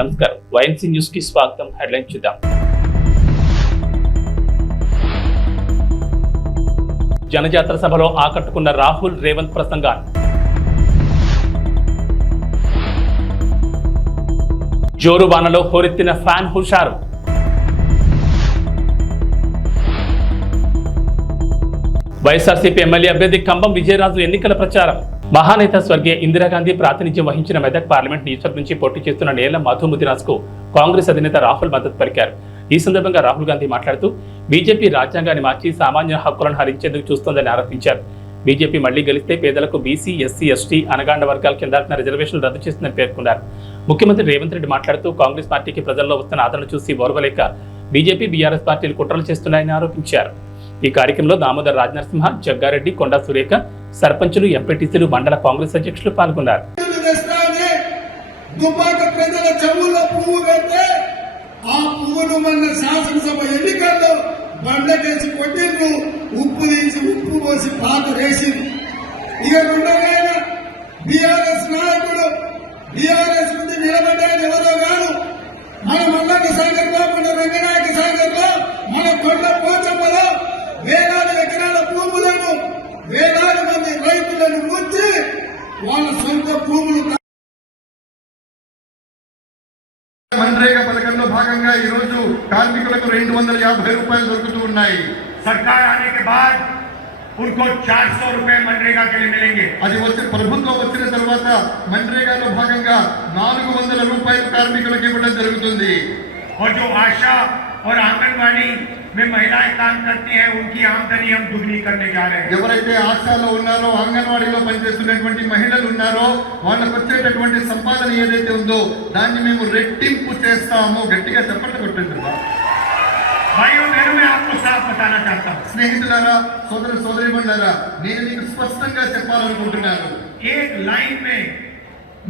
నమస్కారం, YNC news కి స్వాగతం. హెడ్లైన్ చూద్దాం. జనజాతర సభలో ఆకట్టుకున్న రాహుల్ రేవంత్ ప్రసంగాలు. జోరు వానలో హోరెత్తిన ఫ్యాన్ హుషారు. వైఎస్ఆర్సీపీ ఎమ్మెల్యే అభ్యర్థి కంబం విజయరాజు ఎన్నికల ప్రచారం. మహానేత స్వర్గీయ ఇందిరాగాంధీ ప్రాతినిధ్యం వహించిన మెదక్ పార్లమెంట్ నియోజకవర్గం నుంచి పోటీ చేస్తున్న నేల మధు ముదిరాజ్ కు కాంగ్రెస్ అధినేత రాహుల్ మద్దతు పలికారు. ఈ సందర్భంగా రాహుల్ గాంధీ మాట్లాడుతూ బీజేపీ రాజ్యాంగాన్ని మార్చి సామాన్య హక్కులను హరించేందుకు చూస్తోందని ఆరోపించారు. బీజేపీ మళ్లీ గెలిస్తే పేదలకు బీసీ, ఎస్సీ, ఎస్టీ, అనగాండ వర్గాల కింద రిజర్వేషన్లు రద్దు చేస్తుందని పేర్కొన్నారు. ముఖ్యమంత్రి రేవంత్ రెడ్డి మాట్లాడుతూ కాంగ్రెస్ పార్టీకి ప్రజల్లో వస్తున్న ఆదరణ చూసి ఓర్వలేక బీజేపీ, బీఆర్ఎస్ పార్టీలు కుట్రలు చేస్తున్నాయని ఆరోపించారు. ఈ కార్యక్రమంలో దామోదర్ రాజనరసింహ, జగ్గారెడ్డి, కొండా సురేఖ, సర్పంచులు, ఎంపీటీసీలు, మండల కాంగ్రెస్ అధ్యక్షులు పాల్గొన్నారు. వేలాది ఎకరాల భూములను, వేలాది మంది రైతులను ముంచి వాళ్ళ సొంత భూములు. मनरेगा పథకంలో భాగంగా ఈ రోజు కార్మికులకు 250 రూపాయలు దొరుకుతూ ఉన్నాయి. सरकार आने के बाद उनको 400 रुपए मनरेगा के लिए मिलेंगे. అది వచ్చే ప్రభుత్వం వచ్చిన తర్వాత मनरेगाలో భాగంగా 400 రూపాయలు కార్మికులకు ఇవ్వడం జరుగుతుంది. और जो आशा और आंगनवाड़ी में महिलाएं काम करती हैं, उनकी आमदनी हम दुगनी करने जा रहे हैं. ఎవరైతే ఆశాలో ఉన్నారో, అంగన్వాడీలో పనిచేస్తున్నటువంటి మహిళలు ఉన్నారో వాళ్ళకు వచ్చేటటువంటి సంపాదన ఏదైతే ఉందో దాన్ని మేము రెట్టింపు చేస్తాము. గట్టిగా చెప్పండి కొట్టండి. भाइयों बहनों, मैं आपको साफ बताना चाहता हूँ. స్నేహితులారా, సోదర సోదరీమణులారా, నేను మీకు స్పష్టంగా చెప్పాలనుకుంటున్నాను. एक लाइन में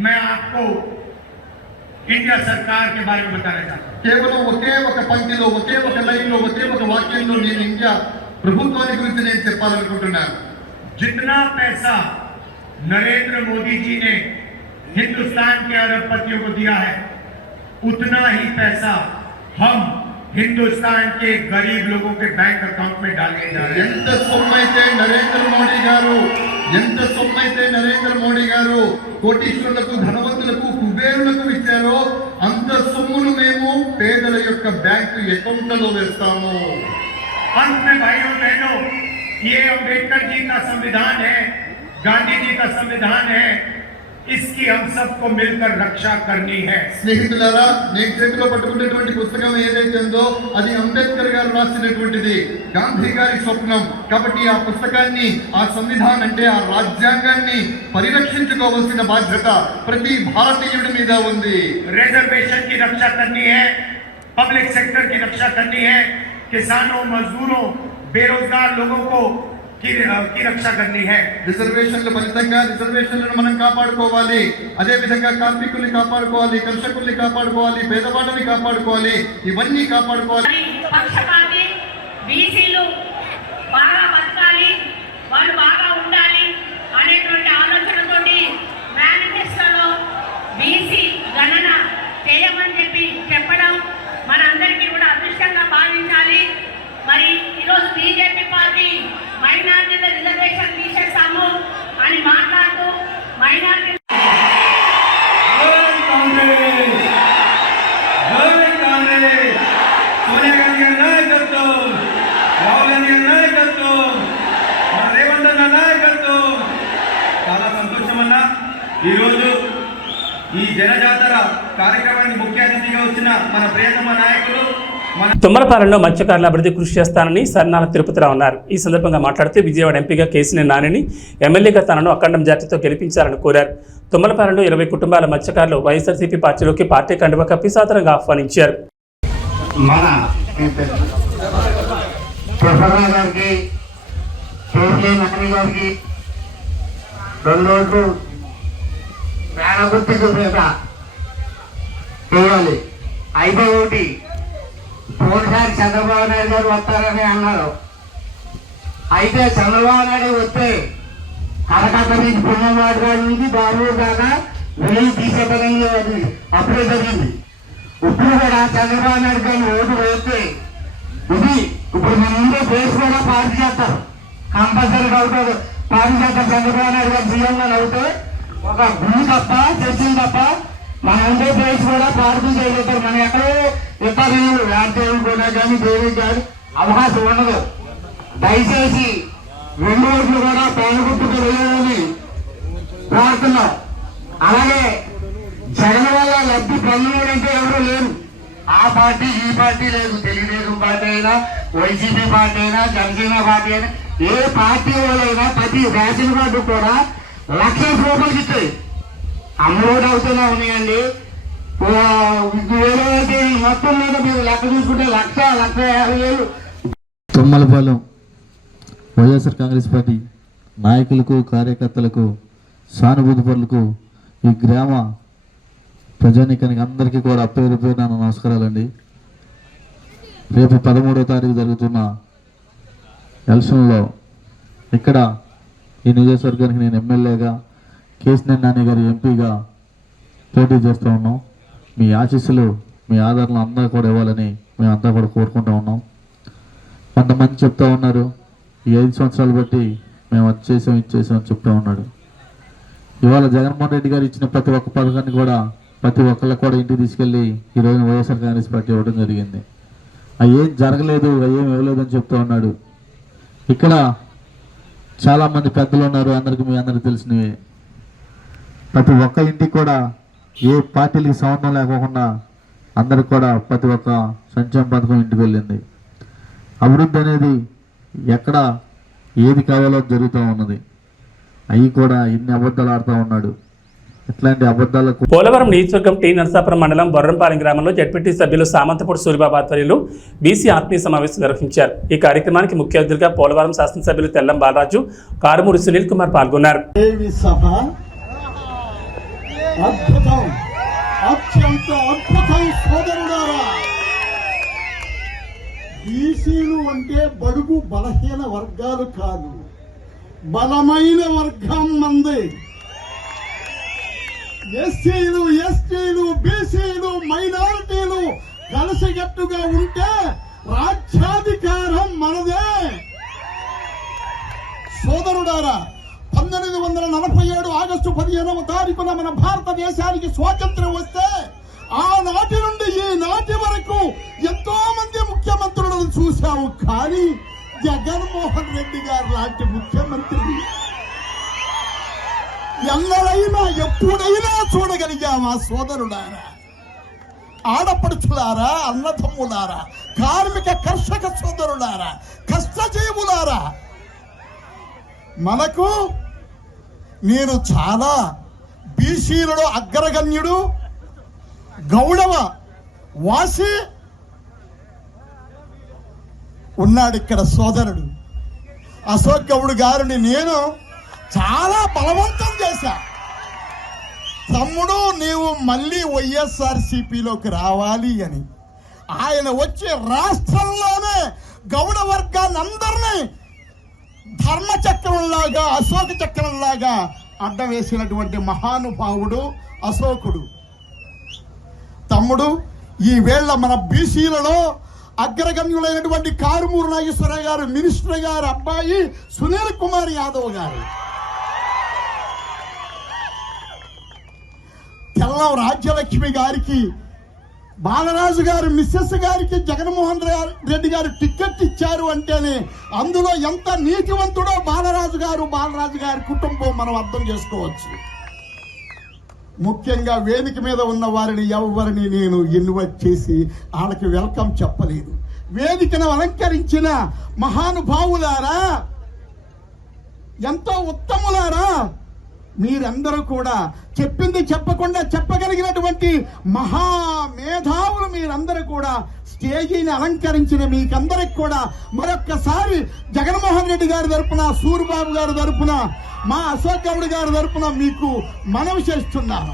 मैं आपको इंडिया सरकार के बारे में बताना चाहता हूँ. కేవలం ఒకే ఒక పంక్తిలో, ఒకే ఒక లైన్లో, ఒకే ఒక వాక్యంలో నేను ఇండియా ప్రభుత్వాన్ని గురించి నేను చెప్పాలనుకుంటున్నాను. जितना पैसा नरेंद्र मोदी जी ने हिंदुस्तान के अरबपतियों को दिया है, उतना ही पैसा हम हिंदुस्तान के गरीब लोगों के बैंक अकाउंट में डालने जा रहे हैं. ఎంత సొమ్మైతే నరేంద్ర మోడీ గారు కోటీశ్వరులకు, ధనవంతులకు, కుబేరులకు ఇచ్చారో అంత సొమ్మును మేము పేదల యొక్క బ్యాంకు అకౌంట్లలో వేస్తాము. अंत में भाइयों बहनों, ये अंबेडकर जी का संविधान है, गांधी जी का संविधान है, इसकी हम सबको मिलकर रक्षा करनी है. స్నేహితులారా, నేను చేతిలో పట్టుకున్నటువంటి పుస్తకం ఏదైతే ఉందో అది అంబేద్కర్ గారు రాసినటువంటిది, గాంధీ గారి స్వప్నం. కాబట్టి ఆ పుస్తకాన్ని, ఆ సంవిధానం అంటే ఆ రాజ్యాంగాన్ని పరిరక్షించుకోవాల్సిన బాధ్యత ప్రతి భారతీయుడి మీద ఉంది. रिजर्वेशन की रक्षा करनी है, पब्लिक सेक्टर की रक्षा करनी है, किसानों, मजदूरों, बेरोजगार लोगों को की रक्षा करनी है. రిజర్వేషన్ల ఫలితంగా రిజర్వేషన్లను మనం కాపాడుకోవాలి. అదే విధంగా కార్మికుల్ని కాపాడుకోవాలి, కర్షకుల్ని కాపాడుకోవాలి, పేదవాళ్ళని కాపాడుకోవాలి. ఇవన్నీ కాపాడుకోవాలి. పక్షపాతి బీసీలు బాగా బతకాలి, వాళ్ళు బాగా ఉండాలి అనేటువంటి ఆలోచనతోటి మేనిఫెస్టోలో బీసీ గణన చేయమని చెప్పడం మనందరికీ కూడా అదృష్టంగా భావించాలి. మరి ఈరోజు బీజేపీ పార్టీ మైనార్టీల రిజర్వేషన్ తీసేస్తాము అని మాట్లాడుతూ మైనార్టీ సోనియా గాంధీ గారి నాయకత్వం, రాహుల్ గాంధీ గారి నాయకత్వం, మన రేవంత్ అన్న నాయకత్వం. చాలా సంతోషం అన్న. ఈరోజు ఈ జనజాతర కార్యక్రమానికి ముఖ్య అతిథిగా వచ్చిన మన ప్రియతమ నాయకులు తుమ్మలపాలెంలో మత్స్యకారుల అభివృద్ధి కృషి చేస్తానని సన్నాల తిరుపతిరావు అన్నారు. ఈ సందర్భంగా మాట్లాడుతూ విజయవాడ ఎంపీగా కేసీఆర్ నానిని, ఎమ్మెల్యేగా తనను అఖండ మెజార్టీతో గెలిపించాలని కోరారు. తుమ్మలపాలెంలో 20 కుటుంబాల మత్స్యకారులు వైఎస్ఆర్సీపీ పార్టీలోకి పార్టీ కండువా కప్పి సాదరంగా ఆహ్వానించారు. పోయినసారి చంద్రబాబు నాయుడు గారు వస్తారని అన్నారు. అయితే చంద్రబాబు నాయుడు వస్తే కలకత్తా నుంచి పుణ్యవాడ గారి నుంచి బెంగళూరు దాకా వెయ్యి తీసేపడంగా అప్పుడే జరిగింది. ఇప్పుడు కూడా చంద్రబాబు నాయుడు గారిని ఓటు వేస్తే ఇది ఇప్పుడు మన ముందే బేస్ కూడా పార్టీ చేస్తారు, కంపల్సరీగా అవుతారు. పార్టీ చేస్తారు. చంద్రబాబు నాయుడు గారు సీఎంగా అవుతే ఒక గుడి తప్ప చర్చలు తప్ప మన ఉండే బేస్ కూడా పార్టీ చేయగలుగుతారు. మనం ఎక్కడో ఇతర రాజ్యాలు కూడా కానీ దేవుడికి కానీ అవకాశం ఉండదు. దయచేసి 2 ఓట్లు కూడా పేదగుట్టుకు వెళ్ళాలని ప్రార్థన. అలాగే జగన్ వల్ల లబ్ధి పొందడంటే ఎవరు లేరు. ఆ పార్టీ ఈ పార్టీ లేదు. తెలుగుదేశం పార్టీ అయినా, వైసీపీ పార్టీ అయినా, జనసేన పార్టీ అయినా, ఏ పార్టీ వాళ్ళైనా ప్రతి రేషన్ కార్డు కూడా 1,00,000 రూపాయలకి ఇస్తాయి. అమ్మఒడి అవుతూనే ఉన్నాయండి. వేరే మొత్తం మీద మీరు లెక్క చూసుకుంటే 1,50,000 తుమ్మలపాలెం వైఎస్ఆర్ కాంగ్రెస్ పార్టీ నాయకులకు, కార్యకర్తలకు, సానుభూతి పరులకు, ఈ గ్రామ ప్రజానీకానికి అందరికీ కూడా పేరు పేరున నమస్కారాలండి. రేపు 13వ తారీఖు జరుగుతున్న ఎలక్షన్లో ఇక్కడ ఈ నియోజకవర్గానికి నేను ఎమ్మెల్యేగా, కేశినేని నాని గారి ఎంపీగా పోటీ చేస్తూ ఉన్నాం. మీ ఆశీస్సులు, మీ ఆదరణ అందరూ కూడా ఇవ్వాలని మేమంతా కూడా కోరుకుంటూ ఉన్నాం. కొంతమంది చెప్తా ఉన్నారు, ఈ 5 సంవత్సరాలు బట్టి మేము అది చేసాం, ఇది చేసాం అని చెప్తా ఉన్నాడు. ఇవాళ జగన్మోహన్ రెడ్డి గారు ఇచ్చిన ప్రతి ఒక్క పథకాన్ని కూడా ప్రతి ఒక్కళ్ళకి కూడా ఇంటికి తీసుకెళ్ళి ఈరోజు వైఎస్ఆర్ కాంగ్రెస్ పార్టీ ఇవ్వడం జరిగింది. అవి ఏం జరగలేదు, అవి ఏం ఇవ్వలేదు అని చెప్తూ ఉన్నాడు. ఇక్కడ చాలామంది పెద్దలు ఉన్నారు, మీ అందరికీ తెలిసినవి. ప్రతి ఒక్క ఇంటికి కూడా ఏ పార్టీలకి సంబంధం లేకోకుండా అందరికి కూడా ప్రతి ఒక్క సంక్షేమ పథకం ఇంటికి వెళ్ళింది. అభివృద్ధి అనేది ఎక్కడ ఏది కావాలో జరుగుతూ ఉన్నది. అవి కూడా ఇన్ని అబద్ధాలు ఆడుతూ ఉన్నాడు. ఇట్లాంటి అబద్ధాలకు పోలవరం నియోజకవర్గం టీ నరసాపురం మండలం బొర్రంపాలెం గ్రామంలో జడ్పీటీ సభ్యులు సామంతపూడి సూరిబాబు ఆధ్వర్యంలో బీసీ ఆత్మీయ సమావేశం నిర్వహించారు. ఈ కార్యక్రమానికి ముఖ్య అతిథిగా పోలవరం శాసనసభ్యులు తెల్లం బాలరాజు, కారుమూరి సునీల్ కుమార్ పాల్గొన్నారు. బీసీలు అంటే బడుగు బలహీన వర్గాలు కాదు, బలమైన వర్గం మంది. ఎస్సీలు, ఎస్టీలు, బీసీలు, మైనారిటీలు కలిసికట్టుగా ఉంటే రాజ్యాధికారం మనదే. సోదరుడారా, 1947 ఆగస్టు 15వ తారీఖున మన భారతదేశానికి స్వాతంత్ర్యం వస్తే ఆనాటి నుండి ఈనాటి వరకు ఎంతో మంది ముఖ్యమంత్రులను చూశాము. కానీ జగన్మోహన్ రెడ్డి గారు లాంటి ముఖ్యమంత్రి ఎన్నడైనా ఎప్పుడైనా చూడగలిగామా? సోదరులారా, ఆడపడుచులారా, అన్నదమ్ములారా, కార్మిక కర్షక సోదరులారా, కష్టజీవులారా, మనకు నేను చాలా బీసీలలో అగ్రగణ్యుడు, గౌడవ వాసి ఉన్నాడు ఇక్కడ సోదరుడు అశోక్ గౌడ్ గారిని నేను చాలా బలవంతం చేశా. తమ్ముడు, నీవు మళ్ళీ వైఎస్ఆర్సీపీలోకి రావాలి అని. ఆయన వచ్చి రాష్ట్రంలోనే గౌడ వర్గాన్ని అందరినీ ధర్మచక్రంలాగా, అశోక చక్రంలాగా అడ్డం వేసినటువంటి మహానుభావుడు అశోకుడు. తమ్ముడు, ఈ వేళ మన బీసీలలో అగ్రగణ్యులైనటువంటి కారుమూరు నాగేశ్వరరావు గారు, మినిస్టర్ గారు అబ్బాయి సునీల్ కుమార్ యాదవ్ గారు, తెల్లం రాజ్యలక్ష్మి గారికి, బాలరాజు గారు మిస్సెస్ గారికి జగన్మోహన్ రెడ్డి గారు టికెట్ ఇచ్చారు అంటేనే అందులో ఎంత నీతివంతుడో బాలరాజు గారి కుటుంబం మనం అర్థం చేసుకోవచ్చు. ముఖ్యంగా వేదిక మీద ఉన్న వారిని ఎవరిని నేను ఇన్వైట్ చేసి వాళ్ళకి వెల్కమ్ చెప్పలేదు. వేదికను అలంకరించిన మహానుభావులారా, ఎంతో ఉత్తములారా, మీరందరూ కూడా చెప్పింది చెప్పకుండా చెప్పగలిగినటువంటి మహామేధావులు మీరందరూ కూడా స్టేజీని అలంకరించిన మీకందరికి కూడా మరొక్కసారి జగన్మోహన్ రెడ్డి గారి తరపున, సూరిబాబు గారి తరపున, మా అశోక్ గౌడ్ గారి తరపున మీకు మనవి చేస్తున్నాను.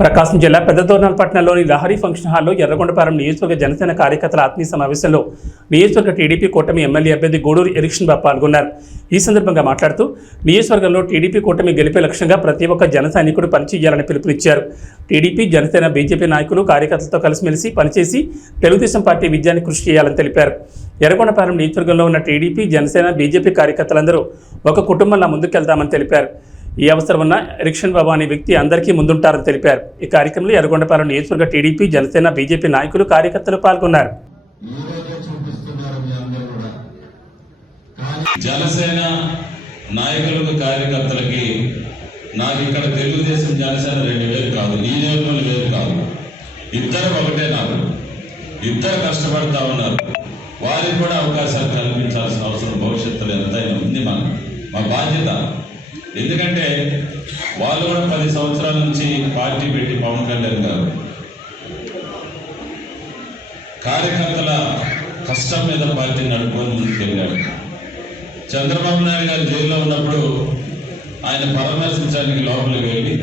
ప్రకాశం జిల్లా పెద్దదోర్నాలపట్నంలోని లహరి ఫంక్షన్ హాల్లో ఎర్రగొండపాలెం నియోజకవర్గ జనసేన కార్యకర్తల ఆత్మీయ సమావేశంలో నియోజకవర్గ టీడీపీ కూటమి ఎమ్మెల్యే అభ్యర్థి గూడూరు ఎరిక్షన్ బాబు పాల్గొన్నారు. ఈ సందర్భంగా మాట్లాడుతూ నియోజకవర్గంలో టీడీపీ కూటమి గెలిపే లక్ష్యంగా ప్రతి ఒక్క జన సైనికుడు పనిచేయాలని పిలుపునిచ్చారు. టీడీపీ, జనసేన, బీజేపీ నాయకులు కార్యకర్తలతో కలిసిమెలిసి పనిచేసి తెలుగుదేశం పార్టీ విజయాన్ని కృషి చేయాలని తెలిపారు. ఎర్రగొండపాలెం నియోజకవర్గంలో ఉన్న టీడీపీ, జనసేన, బీజేపీ కార్యకర్తలందరూ ఒక కుటుంబంలా ముందుకెళ్తామని తెలిపారు. ఈ అవసరం ఉన్న ఎరిక్షన్ బాబు అనే వ్యక్తి అందరికీ ముందుంటారని తెలిపారు. ఈ కార్యక్రమంలో ఎర్రగొండపాలెం నియోజకవర్గ టీడీపీ, జనసేన, బీజేపీ నాయకులు కార్యకర్తలు పాల్గొన్నారు. జనసేన నాయకులకు కార్యకర్తలకి నాకు ఇక్కడ తెలుగుదేశం జనసేన 2 వేలు కాదు, ఈ నియోజకవర్గంలో వేరు కాదు, ఇద్దరు ఒకటే. నాకు ఇద్దరు కష్టపడతా ఉన్నారు. వారికి కూడా అవకాశాలు కల్పించాల్సిన అవసరం భవిష్యత్తులో ఎంతైనా ఉంది. మా బాధ్యత. ఎందుకంటే వాళ్ళు కూడా 10 సంవత్సరాల నుంచి పార్టీ పెట్టి పవన్ కళ్యాణ్ గారు కార్యకర్తల కష్టం మీద పార్టీ నడుపుకొని ముందుకెళ్ళాడు. చంద్రబాబు నాయుడు గారు జైల్లో ఉన్నప్పుడు ఆయన పరామర్శించడానికి లోపలికి వెళ్ళి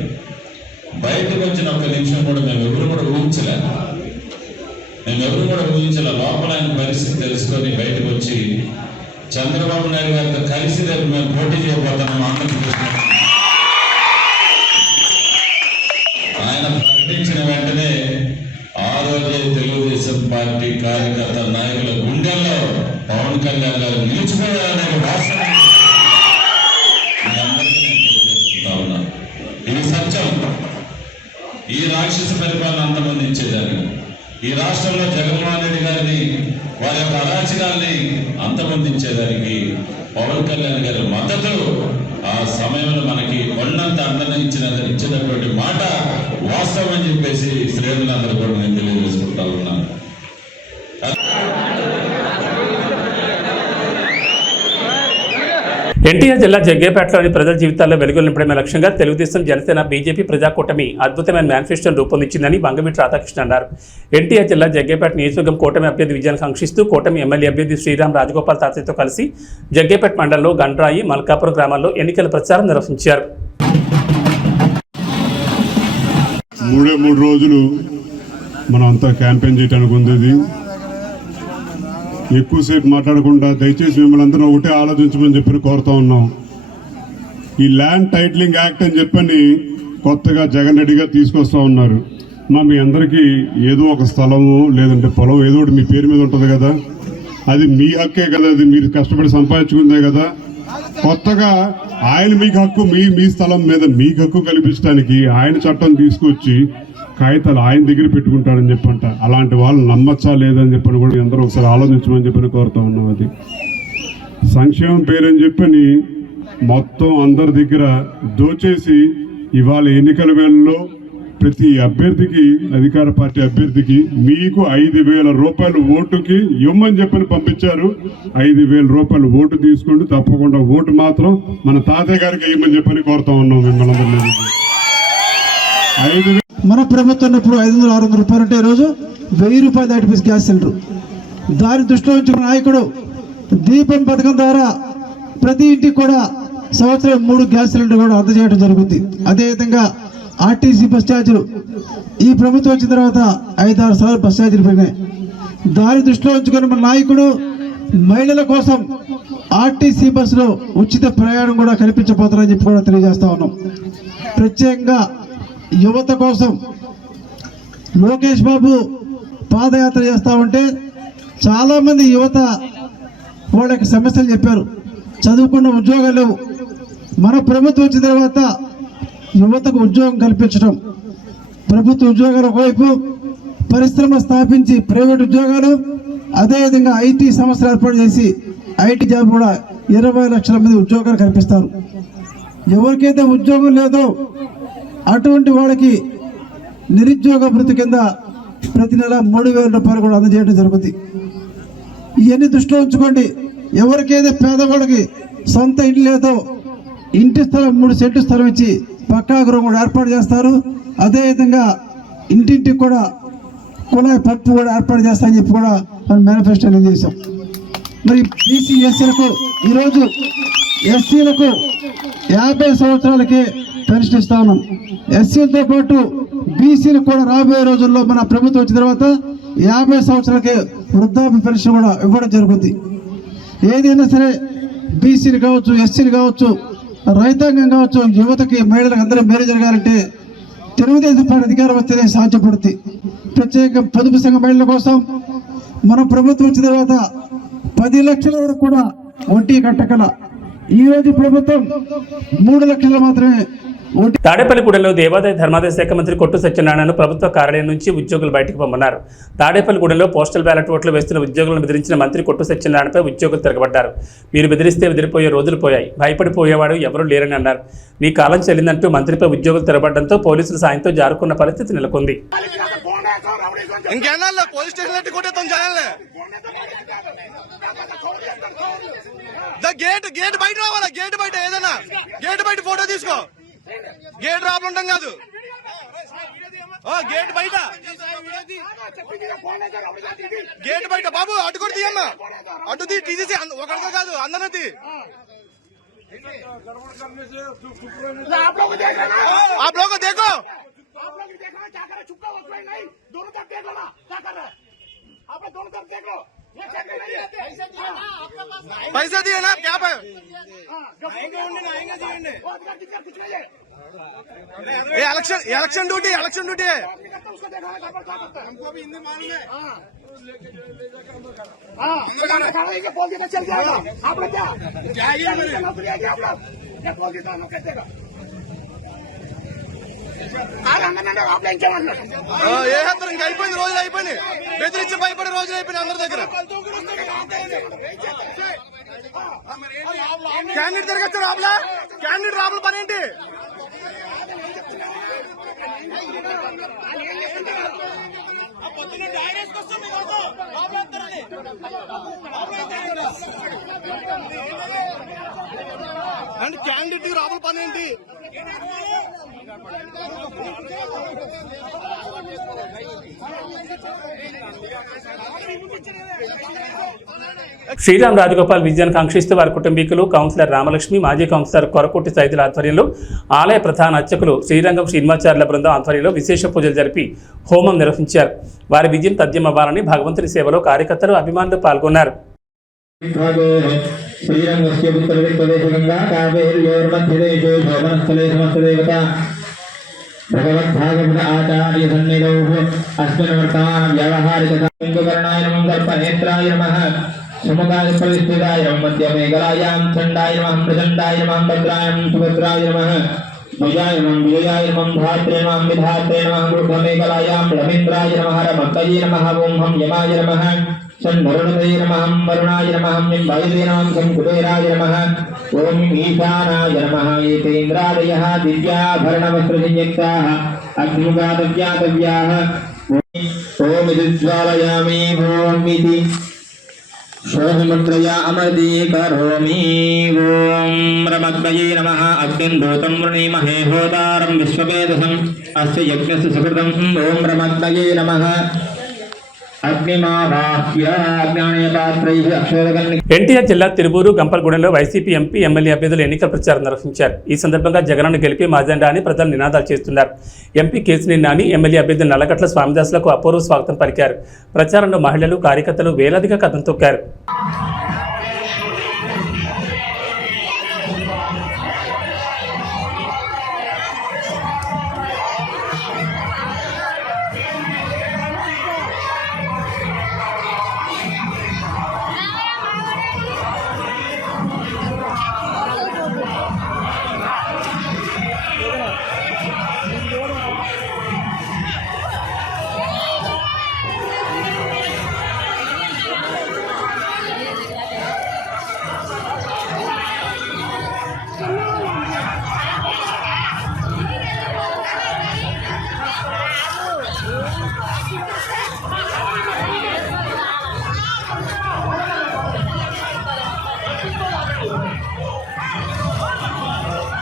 బయటకు వచ్చిన 1 నిమిషం కూడా మేమెవరు కూడా ఊహించలే. లోపల ఆయన పరిస్థితి తెలుసుకొని బయటకు వచ్చి చంద్రబాబు నాయుడు గారితో కలిసి రేపు మేము పోటీ చేయబోతున్నాం ఆంధ్రప్రదేశ్. ఆయన ప్రకటించిన వెంటనే ఆ రోజే తెలుగుదేశం పార్టీ కార్యకర్త నాయకుల గుండెల్లో పవన్ కళ్యాణ్ గారు నిలిచిపోయారనే వాస్తవం ఇది సత్యం. ఈ రాక్షస పరిపాలన అంతమందించేదాన్ని, ఈ రాష్ట్రంలో జగన్మోహన్ రెడ్డి గారిని వారి యొక్క అరాచకాల్ని అంతమందించేదానికి పవన్ కళ్యాణ్ గారి మద్దతు ఆ సమయంలో మనకి కొండంత అండగా ఇచ్చినటువంటి మాట వాస్తవం అని చెప్పేసి శ్రేణులందరూ కూడా నేను తెలియజేసుకుంటా ఉన్నాను. ఎన్టీఆర్ జిల్లా జగ్గేపేటలోని ప్రజల జీవితాల్లో వెలుగులు నింపడమే లక్ష్యంగా తెలుగుదేశం, జనసేన, బీజేపీ ప్రజాకూటమి అద్భుతమైన మేనిఫెస్టోను రూపొందించిందని బంగమిటి రాధాకృష్ణ అన్నారు. ఎన్టీఆర్ జిల్లా జగ్గేపేట నియోజకవర్గం కూటమి అభ్యర్థి విజయాన్ని కాంక్షిస్తూ కూటమి ఎమ్మెల్యే అభ్యర్థి శ్రీరామ్ రాజగోపాల్ తాతయ్యతో కలిసి జగ్గేపేట మండలంలో గండ్రాయి, మల్కాపురం గ్రామాల్లో ఎన్నికల ప్రచారం నిర్వహించారు. 3 రోజులు మనం అంతా క్యాంపెయిన్ చేయడానికి ఉంది. ఎక్కువసేపు మాట్లాడకుండా దయచేసి మిమ్మల్ని అందరూ ఒకటే ఆలోచించమని చెప్పి కోరుతా ఉన్నాం. ఈ ల్యాండ్ టైటిలింగ్ యాక్ట్ అని చెప్పని కొత్తగా జగన్ రెడ్డి గారు తీసుకొస్తా ఉన్నారు. మీ అందరికీ ఏదో ఒక స్థలము లేదంటే పొలం ఏదో ఒకటి మీ పేరు మీద ఉంటుంది కదా, అది మీ హక్కే కదా, అది మీరు కష్టపడి సంపాదించుకుందే కదా. కొత్తగా ఆయన మీకు హక్కు, మీ స్థలం మీద మీకు హక్కు కల్పించడానికి ఆయన చట్టం తీసుకొచ్చి కాగితాలు ఆయన దగ్గర పెట్టుకుంటారని చెప్పంట. అలాంటి వాళ్ళు నమ్మచ్చా లేదని చెప్పని కూడా అందరూ ఒకసారి ఆలోచించమని చెప్పని కోరుతా ఉన్నాం. అది సంక్షేమం పేరని చెప్పని మొత్తం అందరి దగ్గర దోచేసి ఇవాళ ఎన్నికల వేళల్లో ప్రతి అభ్యర్థికి, అధికార పార్టీ అభ్యర్థికి మీకు 5,000 రూపాయలు ఓటుకి ఇవ్వమని చెప్పని పంపించారు. 5,000 రూపాయలు ఓటు తీసుకోండి, తప్పకుండా ఓటు మాత్రం మన తాతయ్య గారికి ఇవ్వమని చెప్పని కోరుతా ఉన్నాం మిమ్మల్ని అందరినీ. 5,000 మన ప్రభుత్వం ఇప్పుడు 500-600 రూపాయలు ఉంటే ఈరోజు 1000 రూపాయలు దాటిపేసి గ్యాస్ సిలిండర్. దాని దృష్టిలో ఉంచుకున్న నాయకుడు దీపం పథకం ద్వారా ప్రతి ఇంటికి కూడా సంవత్సరం 3 గ్యాస్ సిలిండర్ కూడా అందజేయడం జరుగుతుంది. అదేవిధంగా ఆర్టీసీ బస్ ఛార్జీలు ఈ ప్రభుత్వం వచ్చిన తర్వాత 5-6 సార్లు బస్ ఛార్జీలు పెరిగినాయి. దాని దృష్టిలో ఉంచుకున్న మన నాయకుడు మహిళల కోసం ఆర్టీసీ బస్సులో ఉచిత ప్రయాణం కూడా కల్పించబోతారని చెప్పి కూడా తెలియజేస్తా ఉన్నాం. ప్రత్యేకంగా యువత కోసం లోకేష్ బాబు పాదయాత్ర చేస్తా ఉంటే చాలామంది యువత వాళ్ళ యొక్క సమస్యలు చెప్పారు. చదువుకున్న ఉద్యోగాలు లేవు. మన ప్రభుత్వం వచ్చిన తర్వాత యువతకు ఉద్యోగం కల్పించడం, ప్రభుత్వ ఉద్యోగాలు ఒకవైపు, పరిశ్రమ స్థాపించి ప్రైవేట్ ఉద్యోగాలు, అదేవిధంగా ఐటీ సంస్థలు ఏర్పాటు చేసి ఐటీ జాబ్ కూడా 20 లక్షల మంది ఉద్యోగాలు కల్పిస్తారు. ఎవరికైతే ఉద్యోగం లేదో అటువంటి వాళ్ళకి నిరుద్యోగ భృతి కింద ప్రతి నెల 3,000 రూపాయలు కూడా అందజేయడం జరుగుతుంది. ఇవన్నీ దృష్టిలో ఉంచుకోండి. ఎవరికైతే పేదవాళ్ళకి సొంత ఇంటి లేదో ఇంటి స్థలం 3 సెంట్లు స్థలం ఇచ్చి పక్కా గృహం కూడా ఏర్పాటు చేస్తారు. అదేవిధంగా ఇంటింటికి కూడా కుళాయి పప్పు కూడా ఏర్పాటు చేస్తామని చెప్పి కూడా మనం మేనిఫెస్టోలో చేసాం. మరి బీసీ ఎస్సీలకు ఈరోజు ఎస్సీలకు 50 సంవత్సరాలకే పెన్షన్ ఇస్తా ఉన్నాం. ఎస్సీలతో పాటు బీసీలకు కూడా రాబోయే రోజుల్లో మన ప్రభుత్వం వచ్చిన తర్వాత 50 సంవత్సరాలకే వృద్ధాప్య పెన్షన్ కూడా ఇవ్వడం జరుగుతుంది. ఏదైనా సరే బీసీలు కావచ్చు, ఎస్సీలు కావచ్చు, రైతాంగం కావచ్చు, యువతకి, మహిళలకు అందరూ మేలు జరగాలంటే తెలుగుదేశం పార్టీ అధికారం వస్తేనే సాధ్యపడుతుంది. ప్రత్యేక పొదుపు సంఘ మహిళల కోసం మన ప్రభుత్వం వచ్చిన తర్వాత 10 లక్షల వరకు కూడా వడ్డీ కట్టగల. ఈ రోజు ప్రభుత్వం 3 లక్షలు మాత్రమే. తాడేపల్లిగూడెంలో దేవాదాయ ధర్మాదాయ శాఖ మంత్రి కొట్టు సత్యనారాయణను ప్రభుత్వ కార్యాలయం నుంచి ఉద్యోగులు బయటకు పంపన్నారు. తాడేపల్లిగూడెంలో పోస్టల్ బ్యాలెట్ ఓట్లు వేస్తున్న ఉద్యోగులను బెదిరించిన మంత్రి కొట్టు సత్యనారాయణపై ఉద్యోగులు తిరగబడ్డారు. మీరు బెదిరిస్తే బెదిరిపోయే రోజులు పోయాయి, భయపడిపోయేవాడు ఎవరూ లేరని అన్నారు. మీ కాలం చెల్లిందంటూ మంత్రిపై ఉద్యోగులు తిరగబడడంతో పోలీసుల సాయంతో జారుకున్న పరిస్థితి నెలకొంది. గేట్ బయట రావాలా, గేట్ బయట ఏదైనా గేట్ బయట ఫోటో తీసుకో. గేట్ రాబడి ఉంటాం కాదు, గేట్ బయట, గేట్ బయట బాబు అటు కూడా తీయమ్మా, అటు తీసేసి ఒకరితో కాదు అందరూ తీ. आप लोग को देखो, पैसा दिए ना क्या पे इलेक्शन ड्यूटी है, हमको भी हिंदी मालूम है. चल जाएगा आप लोग क्या ఏ హత్రం ఇంకా అయిపోయింది, రోజులు అయిపోయింది, బెదిరించి భయపడే రోజులు అయిపోయినాయి అందరి దగ్గర. క్యాండిడేట్ తిరగచ్చు రాబులా, క్యాండిడేట్ రాబుల పని ఏంటి? అండ్ క్యాండిడేట్ రాబుల పని ఏంటి? శ్రీరామ్ రాజగోపాల్ విజయాన్ని కాంక్షిస్తూ వారి కుటుంబీకులు, కౌన్సిలర్ రామలక్ష్మి, మాజీ కౌన్సిలర్ కొరకుట్టి సైదుల ఆధ్వర్యంలో ఆలయ ప్రధాన అర్చకులు శ్రీరంగం శ్రీనివాచార్యుల బృందం ఆధ్వర్యంలో విశేష పూజలు జరిపి హోమం నిర్వహించారు. వారి విజయం తథ్యమవ్వాలని భగవంతుని సేవలో కార్యకర్తలు, అభిమానులు పాల్గొన్నారు. శ్రీరంగస్య ఉత్తరదిక్ప్రదేశగంగా కావేర్యోర్మధ్యదేశే శోభనస్థలే సమస్తదేవతా భగవద్భాగవత ఆచార్య సన్నిధౌ అస్మిన్ వర్తమాన వ్యావహారికర్ణాయ నమః, కల్పనేత్రాయ నమః, సుముఖాయ ప్రవిష్టితాయ నమః, మధ్యమేకలాయాం చండాయ నమః, ప్రచండాయ నమః, భద్రాయం సుభద్రాయ నమః, భుజాయ నమః, విజయాయ నమః, ధాత్రే నమః, విధాత్రే నమః, మూఢమేకలాయాం రవీంద్రాయ నమః, రమత్తయే నమః, ఓం హం యమాయ నమః, షణ్వరుణదే నమః, వరుణాయ నమః, నింబాయదే నమః, కుబేరాయ నమః, ఓం ఈశానాయ నమః. ఏతేంద్రాదయః దివ్యాభరణవస్త్రసంయుక్తాః అగ్నిముఖాదవ్యాతవ్యాః. ఓం విద్జ్వాలయామి ఓం ఇతి శోభముద్రయా అమృతీకరోమి. ఓం రమగ్నయే నమః. అగ్నిం దూతం వృణీమహే హోతారం విశ్వవేదసం అస్య యజ్ఞస్య సుకృతం. ఓం రమగ్నయే నమః. ఎన్టీఆర్ జిల్లా తిరువూరు, గంపలగూడెంలో వైసీపీ ఎంపీ, ఎమ్మెల్యే అభ్యర్థులు ఎన్నికల ప్రచారం నిర్వహించారు. ఈ సందర్భంగా జగన్ను గెలిపి మాజెండా అని ప్రజలు నినాదాలు చేస్తున్నారు. ఎంపీ కేసినేని నాని, ఎమ్మెల్యే అభ్యర్థి నల్లగట్ల స్వామిదాసులకు అపూర్వ స్వాగతం పలికారు. ప్రచారంలో మహిళలు, కార్యకర్తలు వేలాదిగా కథం తొక్కారు.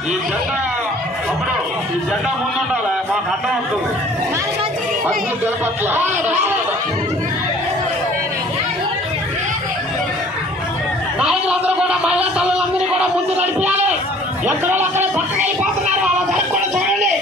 ఈ జెండా ముందుండాలి, మాకు అడ్డం వస్తుంది. బస్సులు తెలపట్ల నాయకులందరూ కూడా, మహిళా తల్లులందరూ కూడా ముందు నడిపించాలి. ఎక్కడో అక్కడే పక్కన వెళ్ళిపోతున్నారు, అలా జరగకుండా చూడండి.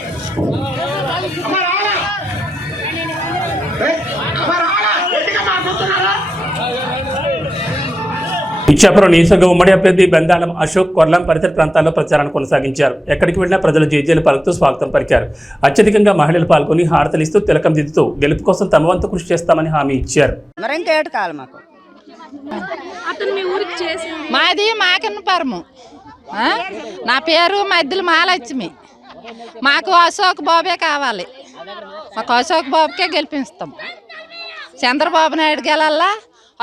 ఇచ్చాపురం నియోజకవర్గ ఉమ్మడి అభ్యర్థి బెందాళం అశోక్ కొర్లాం పరిసర ప్రాంతాల్లో ప్రచారాన్ని కొనసాగించారు. ఎక్కడికి వెళ్లినా ప్రజలు జేజేలు పలుకుతూ స్వాగతం పలికారు. అత్యధికంగా మహిళలు పాల్గొని హారతలిస్తూ తిలకం దిద్దుతూ గెలుపు కోసం తమ వంతు కృషి చేస్తామని హామీ ఇచ్చారు. మాది మాకన్నపురము. నా పేరు మధ్యలో మాలక్ష్మి. మాకు అశోక్ బాబే కావాలి. మాకు అశోక్ బాబుకే గెలిపిస్తాం. చంద్రబాబు నాయుడు గెలల్లా,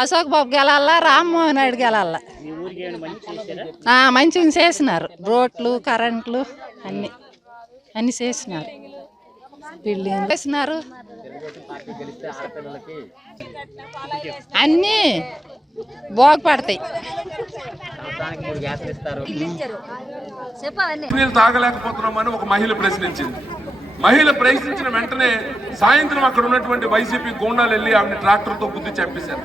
అశోక్ బాబు గెలల్లా, రామ్మోహన్ నాయుడు గెలల్లా. మంచిగా చేసినారు. రోడ్లు, కరెంట్లు అన్ని చేసినారు. బిల్డింగ్ చేసినారు. అన్నీ బాగుపడతాయి. నీళ్ళు తాగలేకపోతున్నామని ఒక మహిళ ప్రశ్నించింది. మహిళ ప్రశ్నించిన వెంటనే సాయంత్రం అక్కడ ఉన్నటువంటి వైసీపీ గూండాలు వెళ్ళి ఆమెను ట్రాక్టర్తో గుద్ది చంపేశారు.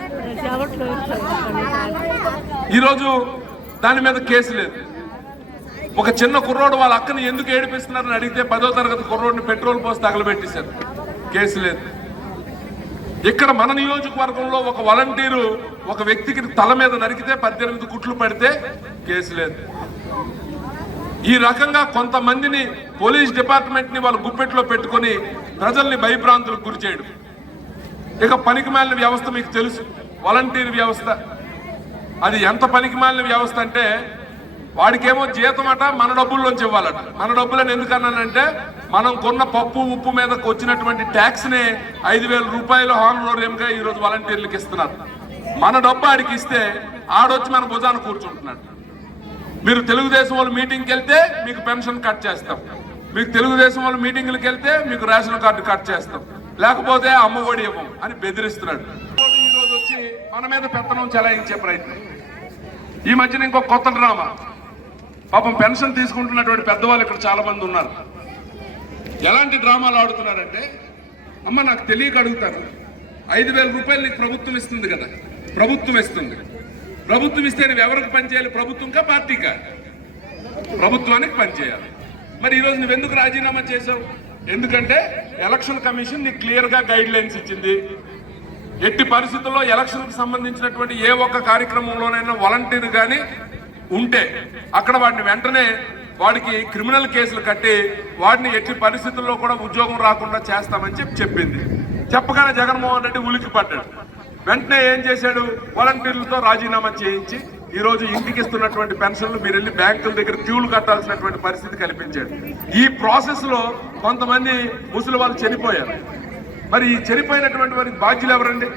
ఈరోజు దాని మీద కేసు లేదు. ఒక చిన్న కుర్రోడు వాళ్ళ అక్కని ఎందుకు ఏడిపిస్తున్నారని అడిగితే 10వ తరగతి కుర్రోడిని పెట్రోల్ పోసి తగలబెట్టేశారు. కేసు లేదు. ఇక్కడ మన నియోజకవర్గంలో ఒక వాలంటీరు ఒక వ్యక్తికి తల మీద నరికితే 18 కుట్లు పడితే కేసు లేదు. ఈ రకంగా కొంతమందిని పోలీస్ డిపార్ట్మెంట్ ని వాళ్ళ గుప్పెట్లో పెట్టుకుని ప్రజల్ని భయభ్రాంతులకు గురి చేయడం. ఇక పనికిమాలిన వ్యవస్థ మీకు తెలుసు, వాలంటీర్ వ్యవస్థ. అది ఎంత పనికిమాలిన వ్యవస్థ అంటే వాడికేమో జీతం అట మన డబ్బుల్లోంచి ఇవ్వాలట. మన డబ్బులని ఎందుకన్నానంటే మనం కొన్న పప్పు ఉప్పు మీదకి వచ్చినటువంటి ట్యాక్స్ ని 5,000 రూపాయలు హానరేంగా ఈరోజు వాలంటీర్లకు ఇస్తున్నారు. మన డబ్బు ఆడికి ఇస్తే ఆడొచ్చి మన భుజాన్ని కూర్చుంటున్నాడు. మీరు తెలుగుదేశం వాళ్ళు మీటింగ్కి వెళ్తే మీకు పెన్షన్ కట్ చేస్తాం, మీకు తెలుగుదేశం వాళ్ళు మీటింగ్లకు వెళ్తే మీకు రేషన్ కార్డు కట్ చేస్తాం, లేకపోతే అమ్మఒడి ఇవ్వం అని బెదిరిస్తున్నాడు. ఈరోజు వచ్చి మన మీద పెత్తనం చెలాయించే ప్రయత్నం. ఈ మధ్యన ఇంకో కొత్త డ్రామా. పాపం పెన్షన్ తీసుకుంటున్నటువంటి పెద్దవాళ్ళు ఇక్కడ చాలా మంది ఉన్నారు. ఎలాంటి డ్రామాలు ఆడుతున్నారంటే, అమ్మ నాకు తెలియక అడుగుతాను, 5,000 రూపాయలు నీకు ప్రభుత్వం ఇస్తుంది కదా, ప్రభుత్వం ఇస్తుంది. ప్రభుత్వం ఇస్తే నువ్వు ఎవరికి పనిచేయాలి? ప్రభుత్వంకా పార్టీకా? ప్రభుత్వానికి పనిచేయాలి. మరి ఈరోజు నువ్వెందుకు రాజీనామా చేశావు? ఎందుకంటే ఎలక్షన్ కమిషన్ నీకు క్లియర్గా గైడ్ లైన్స్ ఇచ్చింది. ఎట్టి పరిస్థితుల్లో ఎలక్షన్కి సంబంధించినటువంటి ఏ ఒక్క కార్యక్రమంలోనైనా వాలంటీర్ కానీ ఉంటే అక్కడ వాడిని వెంటనే వాడికి క్రిమినల్ కేసులు కట్టి వాడిని ఎట్టి పరిస్థితుల్లో కూడా ఉద్యోగం రాకుండా చేస్తామని చెప్పింది. చెప్పగానే జగన్మోహన్ రెడ్డి ఉలికి పడ్డాడు. వెంటనే ఏం చేశాడు? వాలంటీర్లతో రాజీనామా చేయించి ఈరోజు ఇంటికి ఇస్తున్నటువంటి పెన్షన్లు మీరు వెళ్ళి బ్యాంకుల దగ్గర క్యూలు కట్టాల్సినటువంటి పరిస్థితి కల్పించాడు. ఈ ప్రాసెస్ లో కొంతమంది ముసలి వాళ్ళు చనిపోయారు. మరి ఈ చనిపోయినటువంటి వారికి బాధ్యులు ఎవరండి?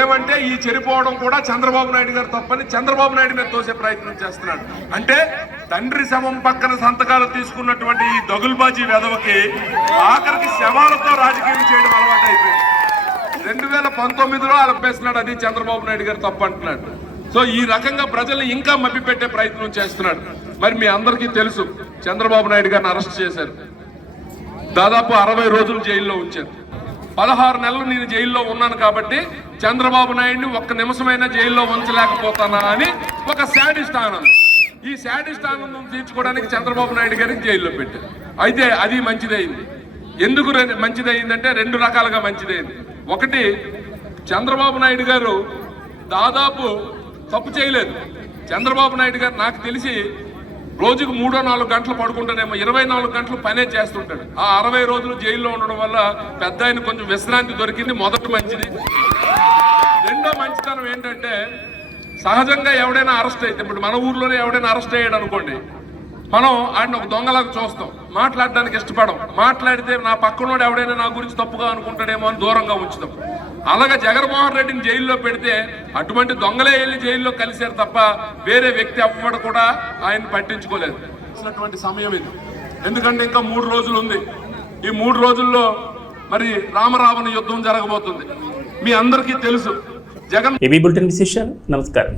ఏమంటే ఈ చనిపోవడం కూడా చంద్రబాబు నాయుడు గారు తప్పని చంద్రబాబు నాయుడు మీద తోసే ప్రయత్నం చేస్తున్నాడు. అంటే తండ్రి శవం పక్కన సంతకాలు తీసుకున్నటువంటి ఈ దగుల్బాజీ వెధవకి ఆఖరికి శవాలతో రాజకీయం చేయడం అలవాటు అయిపోయింది. 2019లో అలపేస్తున్నాడు, అది చంద్రబాబు నాయుడు గారు తప్పు అంటున్నాడు. సో ఈ రకంగా ప్రజల్ని ఇంకా మభ్యపెట్టే ప్రయత్నం చేస్తున్నాడు. మరి మీ అందరికీ తెలుసు, చంద్రబాబు నాయుడు గారిని అరెస్ట్ చేశారు. దాదాపు 60 రోజులు జైల్లో ఉంచారు. 16 నెలలు నేను జైల్లో ఉన్నాను కాబట్టి చంద్రబాబు నాయుడిని ఒక్క నిమిషమైనా జైల్లో ఉంచలేకపోతానా అని ఒక శాడిస్ట్ ఆనందం. ఈ శాడిస్ట్ ఆనందం తీర్చుకోవడానికి చంద్రబాబు నాయుడు గారిని జైల్లో పెట్టారు. అయితే అది మంచిదైంది. ఎందుకు మంచిదైందంటే 2 రకాలుగా మంచిదైంది. ఒకటి, చంద్రబాబు నాయుడు గారు దాదాపు తప్పు చేయలేదు. చంద్రబాబు నాయుడు గారు నాకు తెలిసి రోజుకు 3-4 గంటలు పడుకుంటానేమో, 24 గంటలు పనే చేస్తుంటాడు. ఆ 60 రోజులు జైల్లో ఉండడం వల్ల పెద్ద ఆయన కొంచెం విశ్రాంతి దొరికింది. మొదటి మంచిది. రెండో మంచితనం ఏంటంటే, సహజంగా ఎవడైనా అరెస్ట్ అయితే, ఇప్పుడు మన ఊర్లోనే ఎవడైనా అరెస్ట్ అయ్యాడు అనుకోండి, మనం ఆయన ఒక దొంగలాగా చూస్తాం, మాట్లాడడానికి ఇష్టపడం. మాట్లాడితే నా పక్కనోడు ఎవడైనా నా గురించి తప్పుగా అనుకుంటాడేమో అని దూరంగా ఉంచుతాం. అలాగే జగన్మోహన్ రెడ్డిని జైల్లో పెడితే అటువంటి దొంగలే వెళ్ళి జైల్లో కలిశారు తప్ప వేరే వ్యక్తి అవ్వడం కూడా ఆయన పట్టించుకోలేదు. సమయం ఇది. ఎందుకంటే ఇంకా 3 రోజులు ఉంది. ఈ 3 రోజుల్లో మరి రామరావణ యుద్ధం జరగబోతుంది. మీ అందరికీ తెలుసు. జగన్ ఏబీ బులెటిన్ విశేషాలు. నమస్కారం.